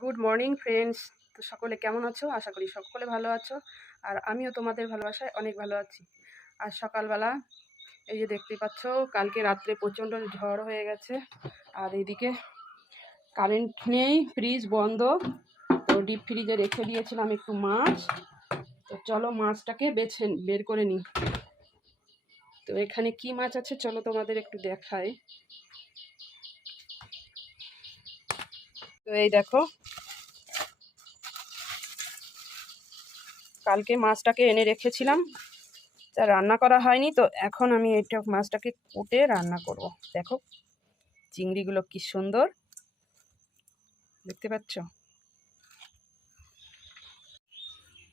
Good morning friends. তো সকলে কেমন আছো? আশা করি সকলে ভালো আছো, আর আমিও তোমাদের ভালোবাসায় অনেক ভালো আছি। আর সকালবেলা এই যে দেখতে পাচ্ছ, কালকে রাত্রে প্রচণ্ড ঝড় হয়ে গেছে, আর এইদিকে কারেন্ট নেই, ফ্রিজ বন্ধ। তো ডিপ ফ্রিজে রেখে দিয়েছিলাম একটু মাছ। তো চলো মাছটাকে বের করে নিই। তো এখানে কি মাছ আছে চলো তোমাদের একটু দেখাই। তো এই দেখো, কালকে মাছটাকে এনে রেখেছিলাম, তা রান্না করা হয়নি। তো এখন আমি এইটা মাছটাকে কুটে রান্না করব। দেখো চিংড়িগুলো কি সুন্দর দেখতে পাচ্ছ।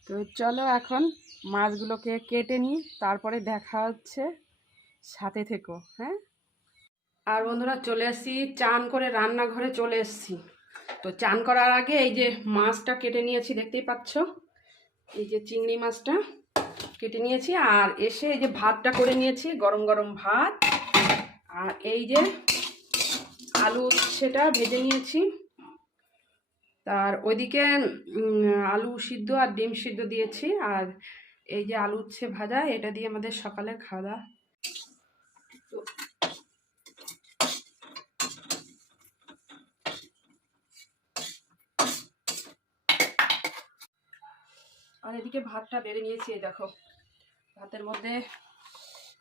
তো চলো এখন মাছগুলোকে কেটে নিই, তারপরে দেখা হচ্ছে, সাথে থেকো। হ্যাঁ, আর বন্ধুরা চলে এসেছি, চান করে রান্নাঘরে চলে এসেছি। তো চান করার আগে এই যে মাছটা কেটে নিয়েছি, দেখতেই পাচ্ছ, এই যে চিংড়ি মাছটা কেটে নিয়েছি। আর এসে এই যে ভাতটা করে নিয়েছি, গরম গরম ভাত। আর এই যে আলু সেটা ভেজে নিয়েছি। তার ওইদিকে আলু সিদ্ধ আর ডিম সিদ্ধ দিয়েছি। আর এই যে আলু উচ্ছে ভাজা, এটা দিয়ে আমাদের সকালের খাওয়া দাওয়া। তো আর এদিকে ভাতটা বেড়ে নিয়েছি, এই দেখো ভাতের মধ্যে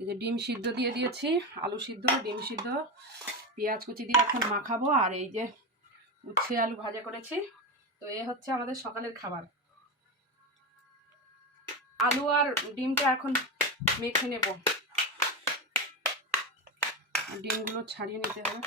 এই যে ডিম সিদ্ধ দিয়ে দিয়েছি, আলু সিদ্ধ, ডিম সিদ্ধ, পেঁয়াজ কুচি দিয়ে এখন মাখাবো। আর এই যে উচ্ছে আলু ভাজা করেছি। তো এ হচ্ছে আমাদের সকালের খাবার। আলু আর ডিমটা এখন মেখে নেব, ডিমগুলো ছাড়িয়ে নিতে হবে।